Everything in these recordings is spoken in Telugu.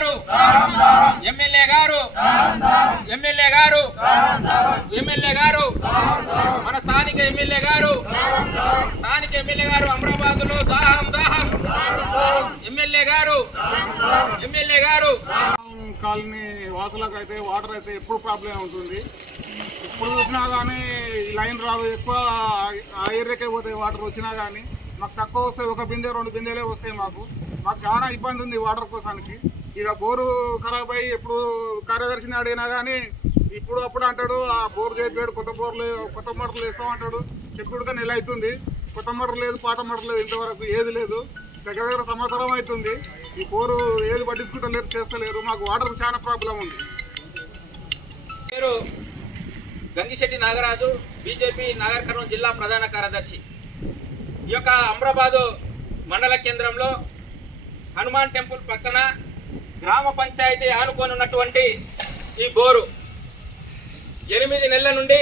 గారు. ఎమ్మెల్యే గారు. ఎమ్మెల్యే గారు. ఎమ్మెల్యే గారు. మన స్థానిక ఎమ్మెల్యే గారు. స్థానిక ఎమ్మెల్యే గారు అమరాబాద్లో దాహం దాహం. ఎమ్మెల్యే గారు. ఎమ్మెల్యే గారు. కాలనీ వాసులకు అయితే వాటర్ అయితే ఎప్పుడు ప్రాబ్లం ఉంటుంది. ఇప్పుడు చూసినా కానీ లైన్ రాదు. ఎక్కువ ఆ ఏరియాకే పోతాయి వాటర్ వచ్చినా కానీ మాకు తక్కువ వస్తాయి. ఒక బిందె రెండు బిందెలే వస్తాయి మాకు. మాకు చాలా ఇబ్బంది ఉంది వాటర్ కోసానికి. ఇక బోరు ఖరాబ్ అయ్యి ఎప్పుడు కార్యదర్శిని అడిగినా కానీ ఇప్పుడు అప్పుడు అంటాడు ఆ బోరు చేయట్లేడు కొత్త బోర్లు కొత్త మోటార్లు వేస్తామంటాడు చెప్పుడుగా నెల అవుతుంది కొత్త మోటార్ లేదు పాత మోటార్ లేదు ఇంతవరకు ఏది లేదు. దగ్గర దగ్గర సంవత్సరం అవుతుంది. ఈ బోరు ఏది పట్టించుకుంటలేరు చేస్తలేరు. మాకు వాటర్ చాలా ప్రాబ్లం ఉంది. పేరు గంగిశెట్టి నాగరాజు బీజేపీ నాగర్ కర్నూలు జిల్లా ప్రధాన కార్యదర్శి. ఈ యొక్క అమ్రాబాదు మండల కేంద్రంలో హనుమాన్ టెంపుల్ పక్కన గ్రామ పంచాయతీ ఆనుకొని ఉన్నటువంటి ఈ బోరు. ఎనిమిది నెలల నుండి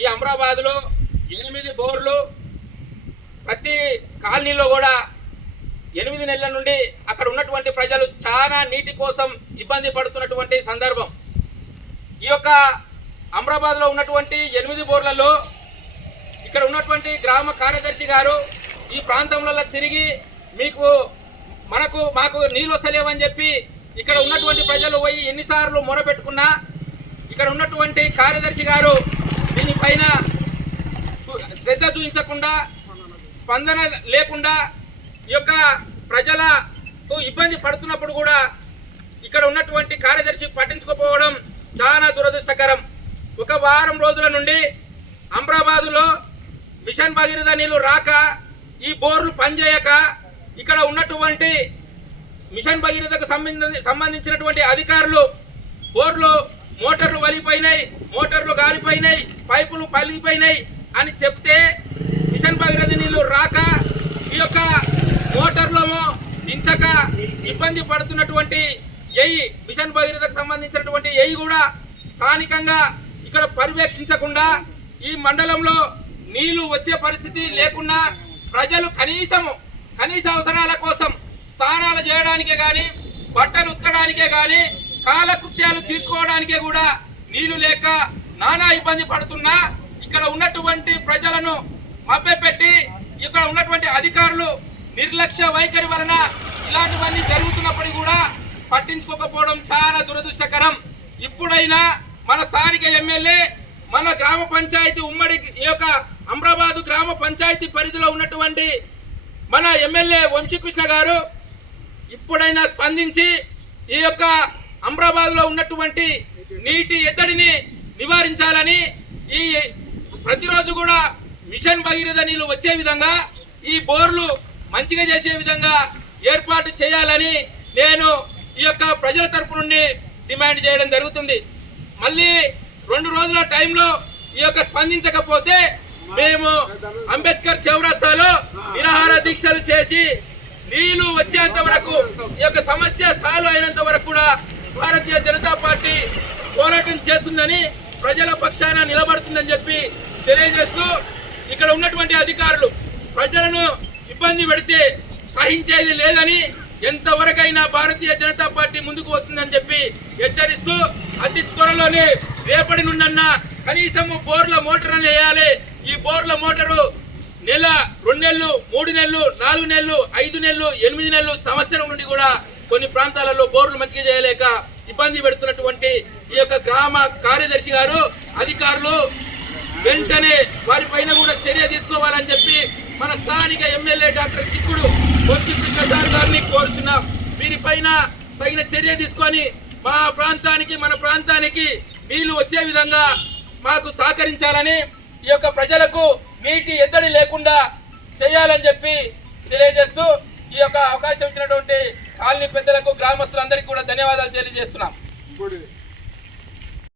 ఈ అమరాబాద్లో ఎనిమిది బోర్లు ప్రతి కాలనీలో కూడా ఎనిమిది నెలల నుండి అక్కడ ఉన్నటువంటి ప్రజలు చాలా నీటి కోసం ఇబ్బంది పడుతున్నటువంటి సందర్భం. ఈ యొక్క అమరాబాద్లో ఉన్నటువంటి ఎనిమిది బోర్లలో ఇక్కడ ఉన్నటువంటి గ్రామ కార్యదర్శి గారు ఈ ప్రాంతంలో తిరిగి మీకు మనకు మాకు నీళ్ళు వస్తలేవని చెప్పి ఇక్కడ ఉన్నటువంటి ప్రజలు పోయి ఎన్నిసార్లు మొరపెట్టుకున్నా ఇక్కడ ఉన్నటువంటి కార్యదర్శి గారు దీనిపైన శ్రద్ధ చూపించకుండా స్పందన లేకుండా ఈ యొక్క ప్రజలతో ఇబ్బంది పడుతున్నప్పుడు కూడా ఇక్కడ ఉన్నటువంటి కార్యదర్శి పట్టించుకోకపోవడం చాలా దురదృష్టకరం. ఒక వారం రోజుల నుండి అమరాబాదులో మిషన్ భగీరథ నీళ్ళు రాక ఈ బోర్లు పనిచేయక ఇక్కడ ఉన్నటువంటి మిషన్ భగీరథకు సంబంధి సంబంధించినటువంటి అధికారులు బోర్లు మోటార్లు వలిపోయినాయి మోటార్లు గాలిపోయినాయి పైపులు పలిగిపోయినాయి అని చెప్తే మిషన్ భగీరథ నీళ్ళు రాక ఈ యొక్క మోటార్లమో దించక ఇబ్బంది పడుతున్నటువంటి ఎయి మిషన్ భగీరథకు సంబంధించినటువంటి ఎయి కూడా స్థానికంగా ఇక్కడ పర్యవేక్షించకుండా ఈ మండలంలో నీళ్ళు వచ్చే పరిస్థితి లేకుండా ప్రజలు కనీసము కనీస అవసరాల కోసం స్నానాలు చేయడానికే కానీ బట్టలు ఉతకడానికే కానీ కాలకృత్యాలు తీర్చుకోవడానికే కూడా నీళ్ళు లేక నానా ఇబ్బంది పడుతున్నా ఇక్కడ ఉన్నటువంటి ప్రజలను మభ్యపెట్టి ఇక్కడ ఉన్నటువంటి అధికారులు నిర్లక్ష్య వైఖరి వలన ఇలాంటివన్నీ జరుగుతున్నప్పటికీ కూడా పట్టించుకోకపోవడం చాలా దురదృష్టకరం. ఇప్పుడైనా మన స్థానిక ఎమ్మెల్యే మన గ్రామ పంచాయతీ ఉమ్మడి ఈ యొక్క అమ్రాబాదు గ్రామ పంచాయతీ పరిధిలో ఉన్నటువంటి మన ఎమ్మెల్యే వంశీకృష్ణ గారు ఇప్పుడైనా స్పందించి ఈ యొక్క అమరాబాద్లో ఉన్నటువంటి నీటి ఎద్దడిని నివారించాలని ఈ ప్రతిరోజు కూడా మిషన్ భగీరథ నీళ్ళు వచ్చే విధంగా ఈ బోర్లు మంచిగా చేసే విధంగా ఏర్పాటు చేయాలని నేను ఈ యొక్క ప్రజల తరపు నుండి డిమాండ్ చేయడం జరుగుతుంది. మళ్ళీ రెండు రోజుల టైంలో ఈ యొక్క స్పందించకపోతే మేము అంబేద్కర్ చౌరస్తాలో నిరాహార దీక్షలు చేసి నీళ్ళు వచ్చేంత వరకు ఈ యొక్క సమస్య సాల్వ్ అయినంత వరకు కూడా భారతీయ జనతా పార్టీ పోరాటం చేస్తుందని ప్రజల పక్షాన నిలబడుతుందని చెప్పి తెలియజేస్తూ ఇక్కడ ఉన్నటువంటి అధికారులు ప్రజలను ఇబ్బంది పెడితే సహించేది లేదని ఎంతవరకైనా భారతీయ జనతా పార్టీ ముందుకు వస్తుందని చెప్పి హెచ్చరిస్తూ అతి త్వరలోనే రేపటి నుండన్నా కనీసం బోర్ల మోటార్ అని వేయాలి. ఈ బోర్ల మోటారు నెల రెండు నెలలు మూడు నెలలు నాలుగు నెలలు ఐదు నెలలు ఎనిమిది నెలలు సంవత్సరం నుండి కూడా కొన్ని ప్రాంతాలలో బోర్లు మంచిగా చేయలేక ఇబ్బంది పెడుతున్నటువంటి ఈ యొక్క గ్రామ కార్యదర్శి గారు అధికారులు వెంటనే వారిపైన కూడా చర్య తీసుకోవాలని చెప్పి మన స్థానిక ఎమ్మెల్యే డాక్టర్ చిక్కుడు కొంచెం ప్రసాద్ గారిని కోరుచున్నాం. వీరిపైన తగిన చర్య తీసుకొని మా ప్రాంతానికి మన ప్రాంతానికి నీళ్ళు వచ్చే విధంగా మాకు సహకరించాలని ఈ యొక్క ప్రజలకు నీటి ఎద్దడి లేకుండా చేయాలని చెప్పి తెలియజేస్తూ ఈ యొక్క అవకాశం ఇచ్చినటువంటి కాలనీ పెద్దలకు గ్రామస్తులందరికీ కూడా ధన్యవాదాలు తెలియజేస్తున్నాం.